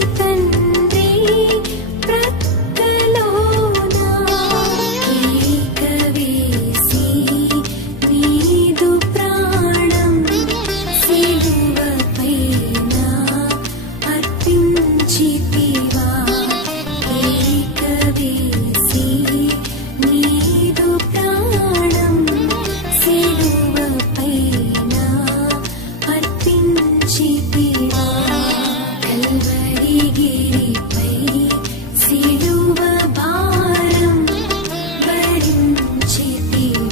deep Kunci pintu